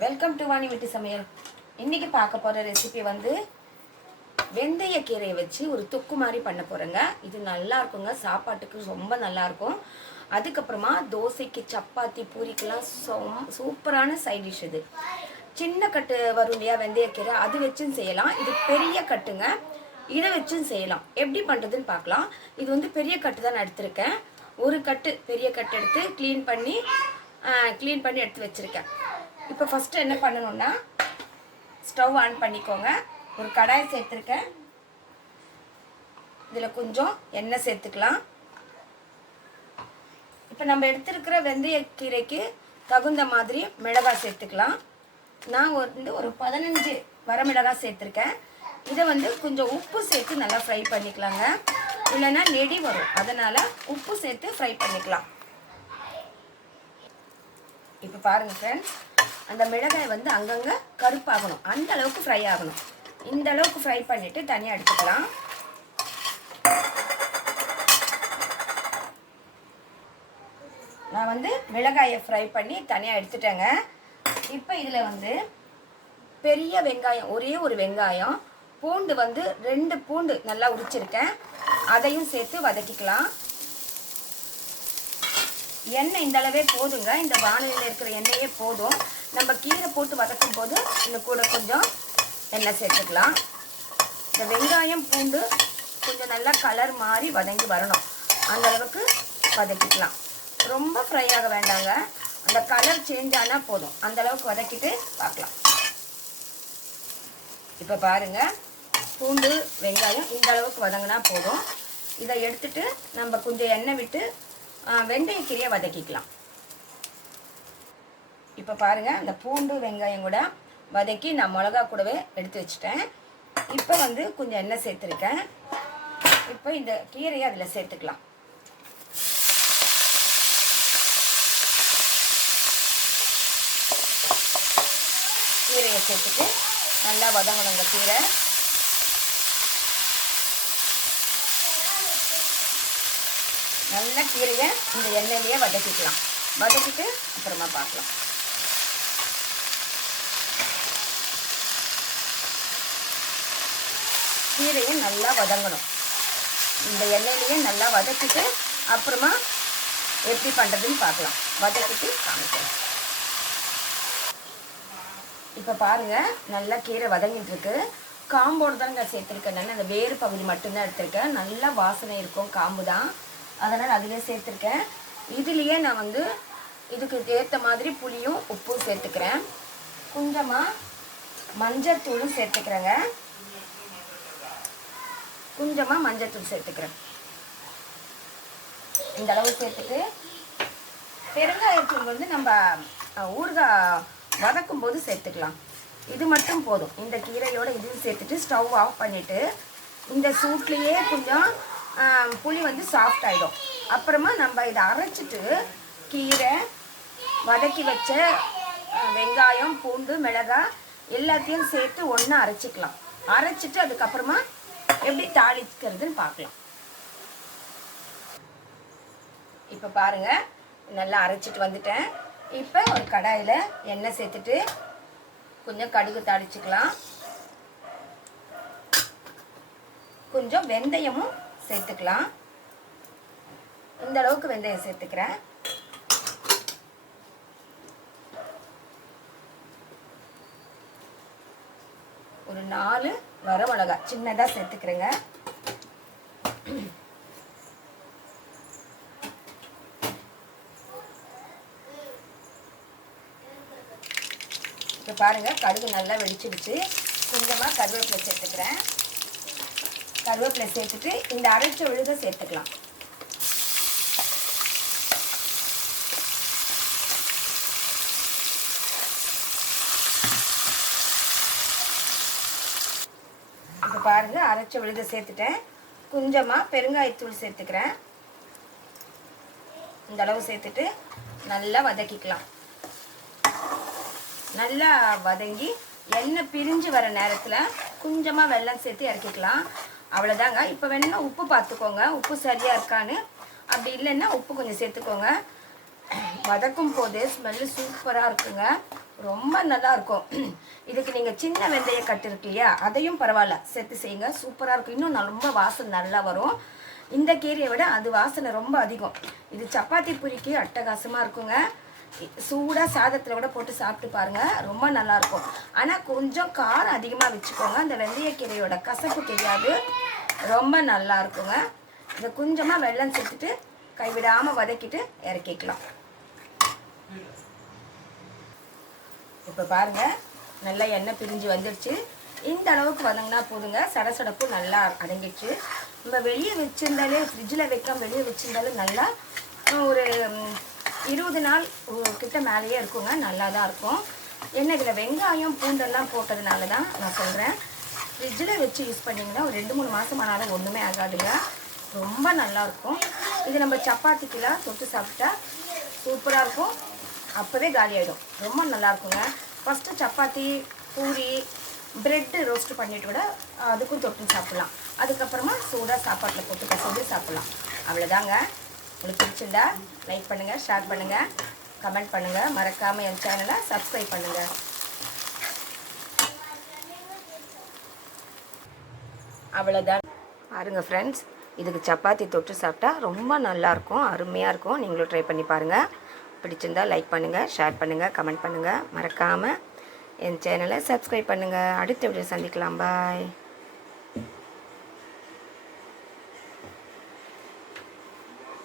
Welcome to Vani வீட்டு சமையல் இன்னைக்கு பார்க்க போகிற ரெசிபி வந்து வெந்தயக்கீரையை வச்சு ஒரு தொக்கு மாதிரி பண்ண போகிறேங்க இது நல்லா இருக்குங்க. சாப்பாட்டுக்கு ரொம்ப நல்லா இருக்கும். அதுக்கப்புறமா தோசைக்கு சப்பாத்தி பூரிக்கெல்லாம் சொம் சூப்பரான சைட் டிஷ் இது. சின்ன கட்டு வரும் இல்லையா வெந்தயக்கீரை அது வச்சும் செய்யலாம். இது பெரிய கட்டுங்க. இதை வச்சும் செய்யலாம். எப்படி பண்ணுறதுன்னு பார்க்கலாம். இது வந்து பெரிய கட்டு தான் நான் எடுத்திருக்கேன். ஒரு கட்டு பெரிய கட்டு எடுத்து க்ளீன் பண்ணி க்ளீன் பண்ணி எடுத்து வச்சுருக்கேன். இப்போ ஃபஸ்ட்டு என்ன பண்ணணும்னா ஸ்டவ் ஆன் பண்ணிக்கோங்க. ஒரு கடாயை சேர்த்துருக்கேன். இதில் கொஞ்சம் எண்ணெய் சேர்த்துக்கலாம். இப்போ நம்ம எடுத்துருக்கிற வெந்தயக்கீரைக்கு தகுந்த மாதிரி மிளகாய் சேர்த்துக்கலாம். நான் வந்து ஒரு பதினஞ்சு வரமிளகாய் சேர்த்துருக்கேன். இதை வந்து கொஞ்சம் உப்பு சேர்த்து நல்லா ஃப்ரை பண்ணிக்கலாங்க. இல்லைன்னா நெடி வரும். அதனால் உப்பு சேர்த்து ஃப்ரை பண்ணிக்கலாம். இப்போ பாருங்கள் ஃப்ரெண்ட்ஸ் அந்த மிளகாய் வந்து அங்கங்கே கருப்பாகணும். அந்த அளவுக்கு ஃப்ரை ஆகணும். இந்த அளவுக்கு ஃப்ரை பண்ணிவிட்டு தனியாக எடுத்துக்கலாம். நான் வந்து மிளகாயை ஃப்ரை பண்ணி தனியாக எடுத்துட்டேங்க. இப்போ இதில் வந்து பெரிய வெங்காயம் ஒரே ஒரு வெங்காயம் பூண்டு வந்து ரெண்டு பூண்டு நல்லா உரிச்சிருக்கேன். அதையும் சேர்த்து வதக்கிக்கலாம். எண்ணெய் இந்த அளவே போதுங்க. இந்த வானிலையில் இருக்கிற எண்ணெயே போதும். நம்ம கீரை போட்டு வதக்கும் போது இந்த கூட கொஞ்சம் எண்ணெய் சேர்த்துக்கலாம். இந்த வெங்காயம் பூண்டு கொஞ்சம் நல்லா கலர் மாறி வதங்கி வரணும். அந்த அளவுக்கு வதக்கிக்கலாம். ரொம்ப ஃப்ரை ஆக வேண்டாங்க. அந்த கலர் சேஞ்ச் ஆனால் போதும். அந்த அளவுக்கு வதக்கிட்டு பார்க்கலாம். இப்போ பாருங்கள் பூண்டு வெங்காயம் இந்த அளவுக்கு வதங்கினா போதும். இதை எடுத்துட்டு நம்ம கொஞ்சம் எண்ணெய் விட்டு வெந்தயக்கீரையை வதக்கிக்கலாம். இப்போ பாருங்கள் அந்த பூண்டு வெங்காயம் கூட வதக்கி நான் மிளகா கூடவே எடுத்து வச்சுட்டேன். இப்போ வந்து கொஞ்சம் எண்ணெய் சேர்த்துருக்கேன். இப்போ இந்த கீரையை அதில் சேர்த்துக்கலாம். கீரையை சேர்த்துட்டு நல்லா வதங்கணுங்க கீரை. நல்ல கீரையை இந்த எண்ணெயிலேயே வதக்கிக்கலாம். வதக்கிட்டு அப்புறமா பார்க்கலாம். கீரையை நல்லா வதங்கணும். இந்த எண்ணெயிலேயே நல்லா வதக்கிட்டு அப்புறமா எப்படி பண்ணுறதுன்னு பார்க்கலாம். வதக்கிட்டு காமிக்கலாம். இப்போ பாருங்கள் நல்லா கீரை வதங்கிட்டு இருக்கு. காம்போடு தாங்க சேர்த்துருக்கேன் நான். அந்த வேறு பகுதி மட்டும்தான் எடுத்திருக்கேன். நல்லா வாசனை இருக்கும் காம்பு தான். அதனால் அதிலே சேர்த்துருக்கேன். இதுலேயே நான் வந்து இதுக்கு ஏற்ற மாதிரி புளியும் உப்பும் சேர்த்துக்கிறேன். கொஞ்சமாக மஞ்சத்தூளும் சேர்த்துக்கிறேங்க. கொஞ்சமாக மஞ்சத்தூள் சேர்த்துக்கிறேன். இந்த அளவு சேர்த்துட்டு பெருங்காயத்தூள் வந்து நம்ம ஊறுகாய் வதக்கும் போது சேர்த்துக்கலாம். இது மட்டும் போதும். இந்த கீரையோடு இதையும் சேர்த்துட்டு ஸ்டவ் ஆஃப் பண்ணிவிட்டு இந்த சூட்லேயே கொஞ்சம் புளி வந்து சாஃப்ட் ஆகிடும் அப்புறமா நம்ம இதை அரைச்சிட்டு கீரை வதக்கி வச்ச வெங்காயம் பூண்டு மிளகாய் எல்லாத்தையும் சேர்த்து ஒன்றா அரைச்சிக்கலாம். அரைச்சிட்டு அதுக்கப்புறமா எப்படி தாளிக்கிறதுன்னு பார்க்கலாம். இப்போ பாருங்கள் நல்லா அரைச்சிட்டு வந்துட்டேன். இப்போ ஒரு கடாயில் எண்ணெய் சேர்த்துட்டு கொஞ்சம் கடுகு தாளிச்சுக்கலாம். கொஞ்சம் வெந்தயமும் சேர்த்துக்கலாம். இந்த அளவுக்கு வெந்தயம் சேர்த்துக்கிறேன். ஒரு நாலு வரமிளகா சின்னதாக சேர்த்துக்கிறேங்க. இப்போ பாருங்கள் கடுகு நல்லா வெடிச்சிடுச்சு. கொஞ்சமாக கருவேப்பிலை சேர்த்துக்கிறேன். கருவேப்பிலை சேர்த்துட்டு இந்த அரைச்ச விழுத சேர்த்துக்கலாம். இப்போ பாருங்கள் அரைச்ச விழுத சேர்த்துட்டேன். கொஞ்சமாக பெருங்காயத்தூள் சேர்த்துக்கிறேன். இந்த அளவு சேர்த்துட்டு நல்லா வதக்கிக்கலாம். நல்லா வதங்கி எண்ணெய் பிரிஞ்சு வர நேரத்தில் கொஞ்சமாக வெல்லம் சேர்த்து இறக்கிக்கலாம். அவ்வளோதாங்க இப்போ வேணும்னா உப்பு பார்த்துக்கோங்க உப்பு சரியாக இருக்கான்னு. அப்படி இல்லைன்னா உப்பு கொஞ்சம் சேர்த்துக்கோங்க. வதக்கும் போது ஸ்மெல்லு சூப்பராக இருக்குங்க. ரொம்ப நல்லா இருக்கும் இதுக்கு நீங்கள் சின்ன வெந்தய கட்டு இருக்கு இல்லையா அதையும் பரவாயில்ல. சேர்த்து செய்யுங்க சூப்பராக இருக்கும். இன்னும் ரொம்ப வாசனை நல்லா வரும். இந்த கீரையை விட அது வாசனை ரொம்ப அதிகம். இது சப்பாத்தி பூரிக்கு அட்டகாசமாக இருக்குங்க. சூடாக சாதத்தில் கூட போட்டு சாப்பிட்டு பாருங்க ரொம்ப நல்லா இருக்கும் ஆனால் கொஞ்சம் காரம் அதிகமாக வச்சுக்கோங்க. அந்த வெந்தயக்கீரையோட கசப்பு தெரியாது. ரொம்ப நல்லா இருக்குங்க இதை கொஞ்சமாக வெள்ளம் சேர்த்துட்டு கைவிடாமல் வதக்கிட்டு இறக்கிக்கலாம். இப்போ பாருங்கள் நல்லா எண்ணெய் பிரிஞ்சு வந்துடுச்சு இந்த அளவுக்கு வதங்கினா போதுங்க. சடசடப்பு நல்லா அடங்கிடுச்சு. நம்ம வெளியே வச்சிருந்தாலே ஃப்ரிட்ஜில் வைக்காம வெளியே வச்சுருந்தாலும் நல்லா ஒரு இருபது நாள் கிட்ட மேலேயே இருக்குங்க. நல்லா தான் இருக்கும். என்ன இதில் வெங்காயம் பூண்டெல்லாம் போட்டதுனால தான் நான் சொல்கிறேன் ஃப்ரிட்ஜில் வச்சு யூஸ் பண்ணிங்கன்னா ஒரு ரெண்டு மூணு மாதம் ஆனாலும் ஒன்றுமே ஆகாதுங்க. ரொம்ப நல்லாயிருக்கும் இது நம்ம சப்பாத்திக்கெலாம் தொட்டு சாப்பிட்டா சூப்பராக இருக்கும். அப்போவே காலி ஆகிடும் ரொம்ப நல்லாயிருக்குங்க. First chapati puri bread roast பண்ணிட்டு கூட அதுக்கும் தொட்டு சாப்பிட்லாம். அதுக்கப்புறமா சூடாக சாப்பாட்டில் போட்டு கசந்து சாப்பிட்லாம். அவ்வளோதாங்க. உங்களுக்கு பிடிச்சிருந்தா லைக் பண்ணுங்கள் ஷேர் பண்ணுங்கள் கமெண்ட் பண்ணுங்கள் மறக்காமல் என் சேனலை சப்ஸ்கிரைப் பண்ணுங்கள் அவ்வளோதான். பாருங்க ஃப்ரெண்ட்ஸ் இதுக்கு சப்பாத்தி தொட்டு சாப்பிட்டா ரொம்ப நல்லாயிருக்கும் அருமையாக இருக்கும். நீங்களும் ட்ரை பண்ணி பாருங்கள் பிடிச்சிருந்தா லைக் பண்ணுங்கள் ஷேர் பண்ணுங்கள் கமெண்ட் பண்ணுங்கள் மறக்காமல் என் சேனலை சப்ஸ்கிரைப் பண்ணுங்கள் அடுத்த வீடியோ சந்திக்கலாம். பாய்